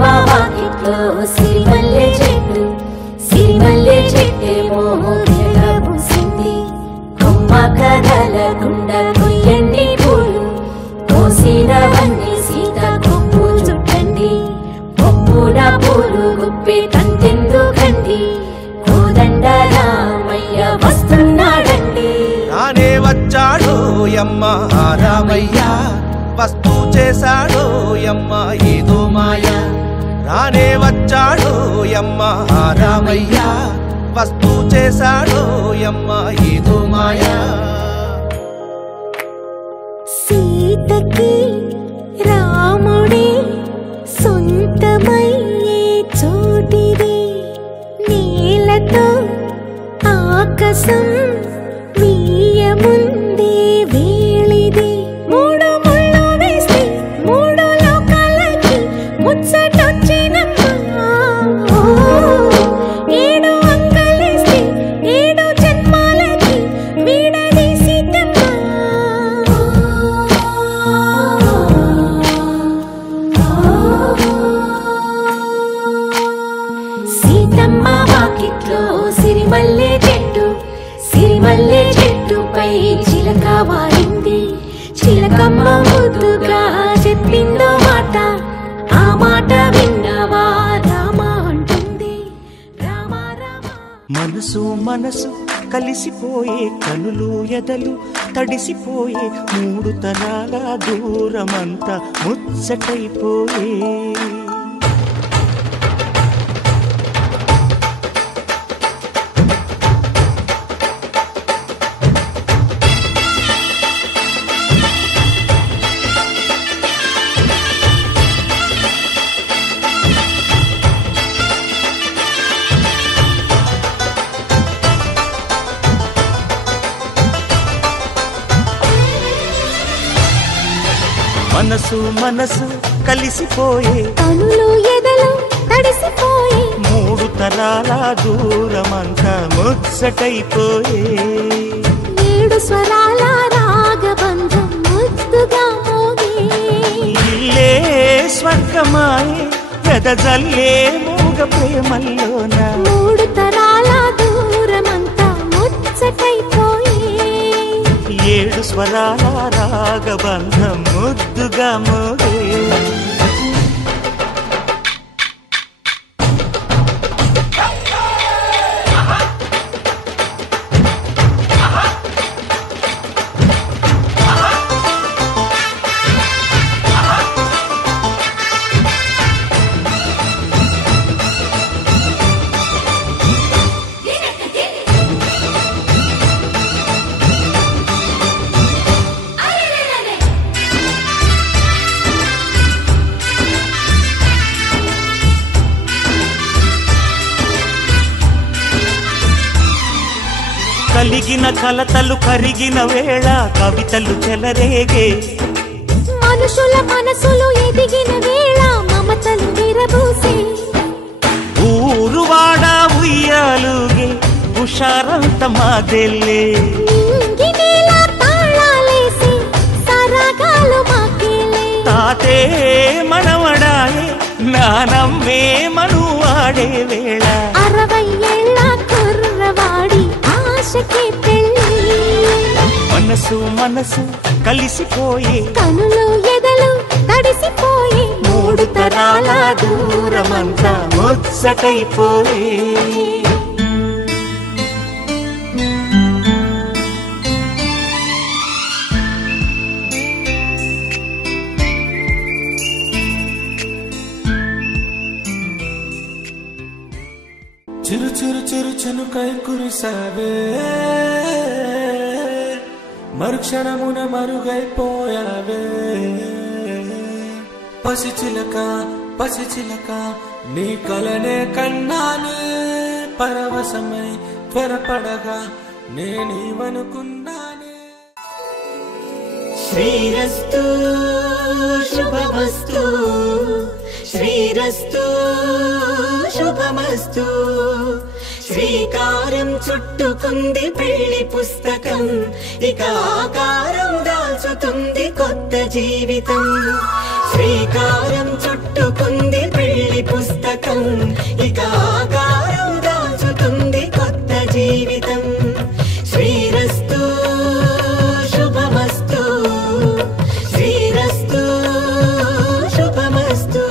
సీతమ్మ వాకిట్లో సిరిమల్లె చెట్టేమో పూసింది. కొమ్మ కదలకుండా కొయ్యండి పూలు, కోసినవన్నీ సీత కొప్పు చుట్టండి. కొప్పున పూలు గుప్పి కంటెందుకండి, కోదండ రామయ్య వస్తున్నాడండి. రానే వచ్చాడు యమ్మ రామయ్య, వస్తూ చేశాడు యమ్మ ఏదో మాయ. రానే వచ్చాడు యమ్మ రామయ్య, వస్తూ చేశాడు యమ్మ ఏదో మాయ. సీతకి రాముడే సొంతమయ్యే చోటిది, నీలతో ఆకాశం వీయముందే వేళిది. మూడు ముళ్ళు వేస్తే మూడు లోకాలకి ముచ్చటొచ్చినమ్మా, ఏడు అంగలేస్తే ఏడు జన్మాలకి వీడదీసిటమ్మా. సీతమ్మ వాకిట్లో సిరిమల్లె చెట్టుపై చిలక వారింది. చిలకమ్మ ముద్దుగా చెప్పిందో మాట, ఆ మాట విన్నవా రామ అంటుంది. రామ రామ మనసు మనసు కలిసిపోయే, కనులు ఎదలు తడిసిపోయే, మూడు తరాల దూరమంతా ముచ్చటైపోయే. మనసు మనసు కలిసిపోయే, కనులు ఎదలు తడిసిపోయే, మూడు తరాల దూరమంతా ముచ్చటైపోయే. ఏడు స్వరాల రాగబంధం ముద్దుగా మోగే, ఇల్లే స్వర్గమాయే వెదజల్లే మూగ ప్రేమల్లోన. మూడు తరాల దూరమంతా ముచ్చటైపోయే, ఏడు స్వరాల రాగబంధం ముద్దుగా మోగే. కలిగిన కలతలు కరిగిన వేళ కవితలు చెలరేగే, మనుషుల మనసులు ఎదిగిన వేళ మమతలు విరబూసే. ఊరువాడ ఉయ్యాలుగే హుషారంత మాదెల్లే, నింగినేల తాళాలేసి సరాగాలు మాకేలే. తాతే మనవడాయే నానమ్మే మనువాడే వేళ, 60 ఏళ్ళ కుర్రవాడి ఆశకి పెళ్ళి. మనసు మనసు కలిసిపోయే, కనులు ఎదలు తడిసిపోయే, మూడు తరాల దూరమంతా ముచ్చటైపోయే. చిరు చిరు చిరు చినుకై కురిసావే, మరుక్షణమున మరుగైపోయావే. పసిచిలక పసిచిలక నీ కలనే కన్నానే, పరవశమై త్వరపడగా నేనేమనుకున్నానే. శ్రీరస్తు శుభమస్తు, శ్రీరస్తు శుభమస్తు. శ్రీకారం చుట్టుకుంది పెళ్లి పుస్తకం, ఇక ఆకారం దాల్చుతుంది కొత్త జీవితం. శ్రీకారం చుట్టుకుంది పెళ్లి పుస్తకం ఇక ఆకారం దాల్చుతుంది కొత్త జీవితం. శ్రీరస్తు శుభమస్తు, శ్రీరస్తు శుభమస్తు.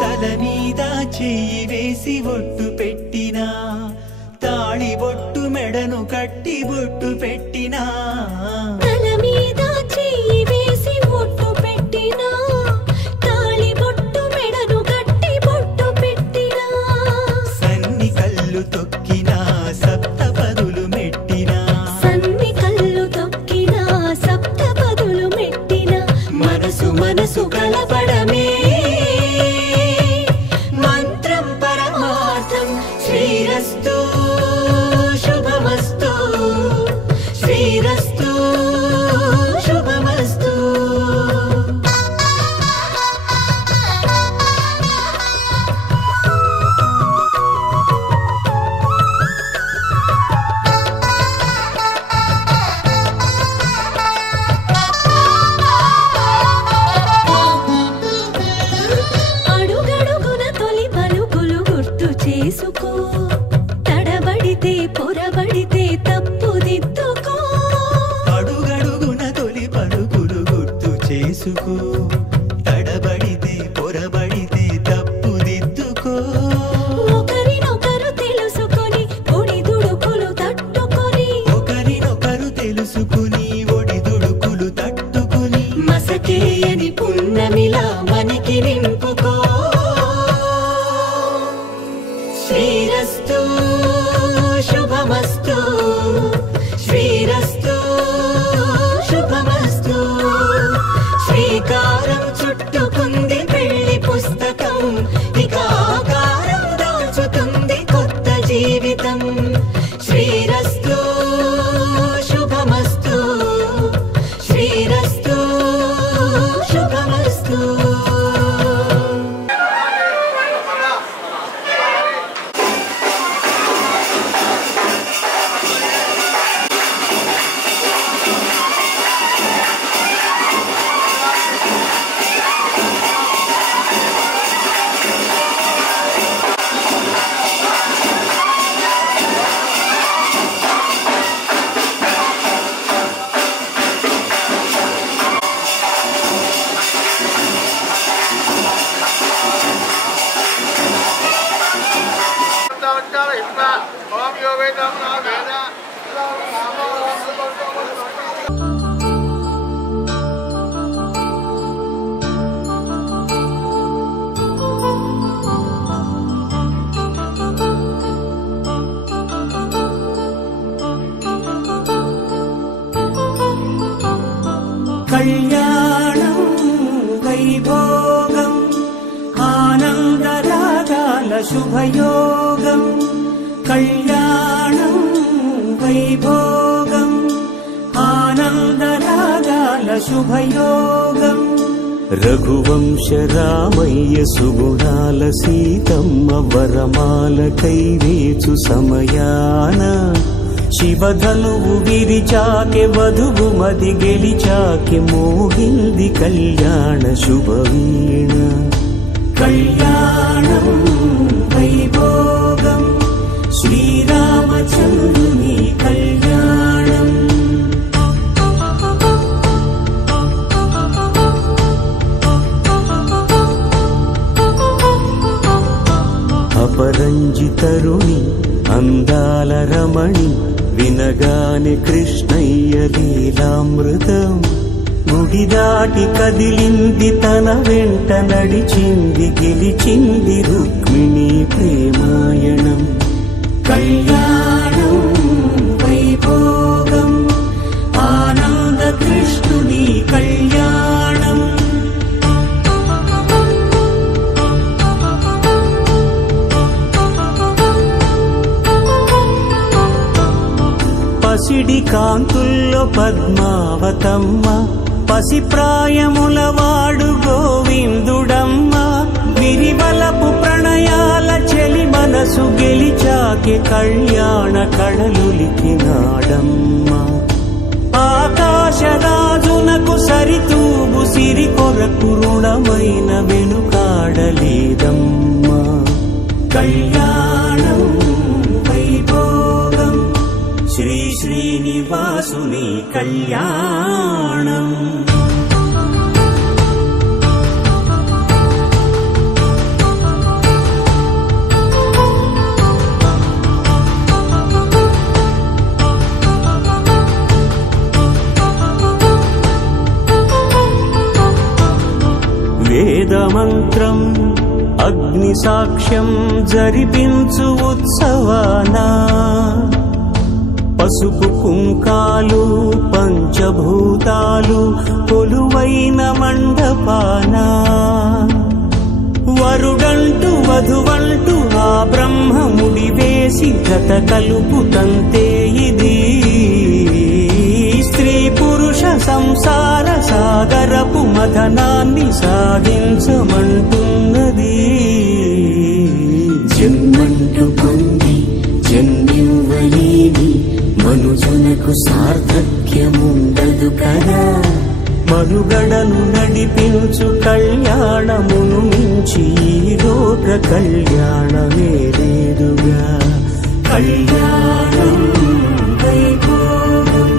తల మీద చెయ్యి వేసి ఒట్టు పెట్టినా, తాళి బొట్టు మెడను కట్టి బొట్టు పెట్టినా, తల మీద చెయ్యి వేసి ఒట్టు పెట్టినా, తాళి బొట్టు మెడను కట్టి బొట్టు పెట్టినా, సన్ని కళ్ళు తొక్కినా సప్త పదులు మెట్టినా, సన్ని కళ్ళు తొక్కినా సప్త పదులు మెట్టినా, మనసు మనసు కలపడమే మంత్రం పరమార్థం. శ్రీరస్తు శుభమస్తు, శ్రీరస్తు శుభమస్తు. అడుగడుగున తొలి పలుకులు గుర్తు చేసుకో, తడబడితే పొరబడితే తప్పు దిద్దుకో. అడుగడుగున తొలి పలుకులు గుర్తు చేసుకో, తడబడితే పొరబడితే తప్పు దిద్దుకో. ఒకరినొకరు తెలుసుకొని ఒడిదుడుకులు తట్టుకొని, ఒకరినొకరు తెలుసుకుని ఒడిదుడుకులు తట్టుకుని, మసకేయని పున్నమిలా మనకి నింపుకో. శ్రీరస్తు శుభమస్తు, శ్రీరస్తు శుభమస్తు. శ్రీకారం చుట్టుకుంది పెళ్లి పుస్తకం ఇక ఆకారం దాల్చుతుంది కొత్త జీవితం. శ్రీరస్తు శుభమస్తు, శ్రీరస్తు శుభమస్తు. కళ్యాణం వైభోగం ఆనందరాగాల శుభయోగం. కళ్యాణం వైభోగం ఆనందరాగాల శుభయోగం. రఘువంశ రామయ్య సుగుణాల సీతమ్మ వరమాల కైవేచు సమయాన, శివధనువు విరిచాకె వధువు మది గెలిచాకె మోగింది కళ్యాణ శుభవీణ. కళ్యాణం వైభోగం శ్రీరామచంద్రుని కళ్యాణం. అపరంజి తరుణి అందాల రమణి, వినగానే కృష్ణయ్య లీలామృతం. గుడి దాటి కదిలింది తన వెంట నడిచింది గెలిచింది రుక్మిణి ప్రేమాయణం. కళ్యాణం వైభోగం ఆనంద కృష్ణుని కళ్యాణం. పసిడి కాంతుల్లో పద్మావతమ్మ, పసిప్రాయముల వాడు గోవిందుడమ్మ. విరివలపు ప్రణయాల చెలి మనసు గెలిచాకే కళ్యాణ కళలులికినాడమ్మ. ఆకాశరాజునకు సరితూబు సిరి కొరకు రుణమైన వెనుకాడలేదమ్మా. కళ్యాణం వైభోగం శ్రీ శ్రీనివాసుని కళ్యాణం. వేదమంత్రం అగ్ని సాక్ష్యం జరిపించు ఉత్సవానా, పసుపు కుంకాలు పంచభూతాలు కొలువైన మండపానా. వరుడంటూ వధువంటూ ఆ బ్రహ్మముడి వేసి గత కలుపు తంతే ఇది. స్త్రీ పురుష సంసార సాగరపు మథనాన్ని సాగించమంటున్నది. జన్మంటూ పొంది జన్మివ్వలేని మనుజునకు సార్థక్యముండదు కదా. మనుగడను నడిపించు కళ్యాణమును మించి లోక కళ్యాణమే లేదుగా. కళ్యాణం వైభోగం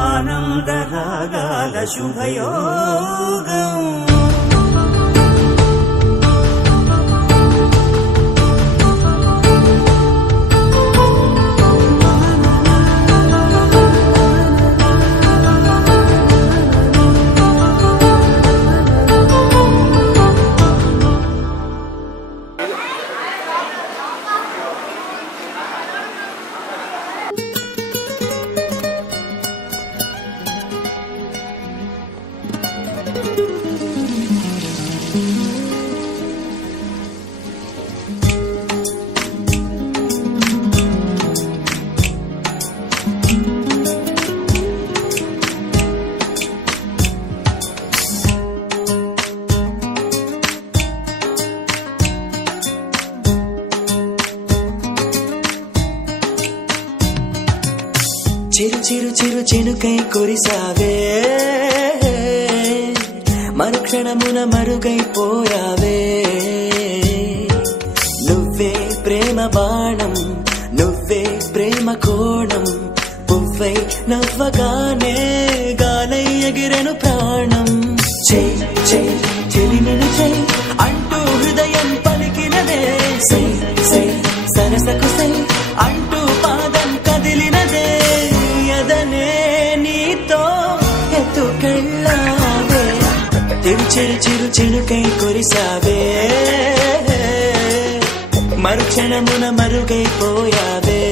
ఆనందరాగాల శుభయోగం. చిరు చిరు చిరు చినుకై కురిసావే, మరుక్షణమున మరుగైపోయావే. నువ్వే ప్రేమ బాణం, నువ్వే ప్రేమ కోణం. పువ్వై నవ్వగానే గాలై ఎగిరెను ప్రాణం. చెయ్ చెయ్ చెలిమిని చెయ్ అంటూ హృదయం పలికినదే. సై సై సరసకు సై అంటూ పాదం కదిలినదే. ఎదనే నీతో ఎత్తుకెళ్ళావే, చిరు చిరు చినుకై కురిసావే, మరుక్షణమున మరుగైపోయావే.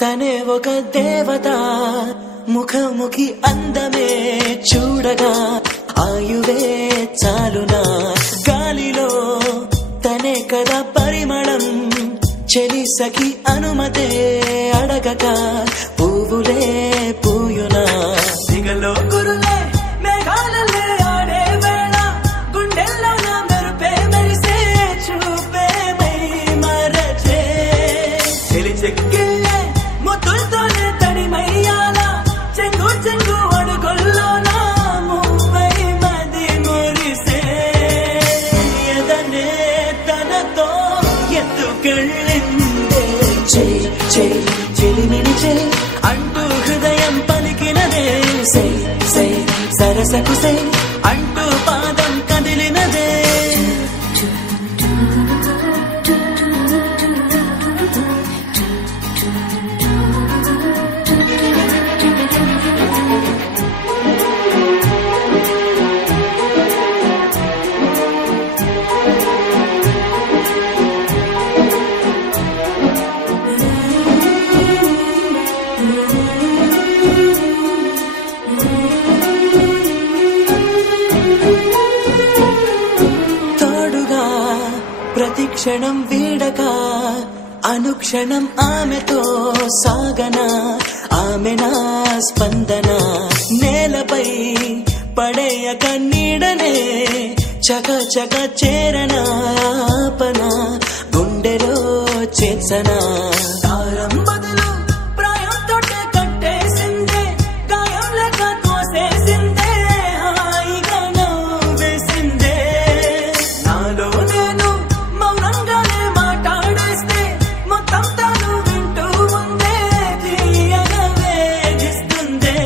తనే ఒక దేవత, ముఖముఖి అందమే చూడగా ఆయువే చాలునా. గాలిలో తనే కదా పరిమళం, చెలి సఖి అనుమతే అడగక పువ్వులే పూయునా. దిగలో గురులే మేఘాలలే ఆడే వేళ, గుండెల్లో నా మెరుపే మెరిసే చూపే మై మరచే. చెలి చెక్కిళ్ళే ముద్దులతోనే తడిమయ్యాల, చెంగు చెంగు అడుగుల్లో నా ముప్పై మది మురిసే. ఎదనే తనతో ఎత్తుకెళ్ళిందే. చెయ్ చెయ్ చెలిమిని చెయ్ అంటూ హృదయం పలికినదే. సై సై సరసకు సై అంటూ పాదం కదిలినదే. క్షణం వీడక అనుక్షణం ఆమెతో సాగన ఆమె నా స్పందన నేలపై పడేయక నీడనే చక చక చేరనా ఆపన గుండెలో చేర్చన దారం బదులు ప్రాయంతో కట్టేసిందే గాయం లేక తోసేసిందే హాయిగా నవ్వేసిందే నాలో నేను మౌనంగానే మాట్లాడేస్తే మొత్తం తాను వింటూ ఉందే తీయగా వేధిస్తుందే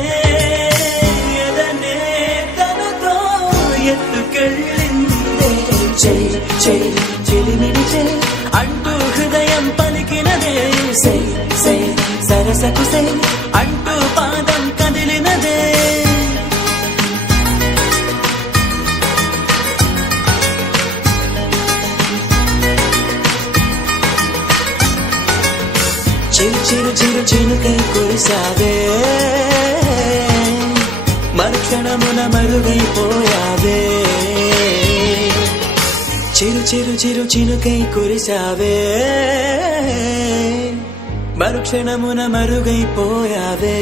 ఎదనే తనతో ఎత్తుకెళ్ళిందే చెయ్ చెయ్ చెలిమిని చెయ్ అంటూ హృదయం పలికినదే సై సై సరసకు సై అంటూ పాదం కదిలినదే చిరు చిరు చిరు చినుకై కురిసావే మరుక్షణమున మరుగైపోయావే చిరు చిరు చిరు చినుకై కురిసావే మరుక్షణమున మరుగైపోయావే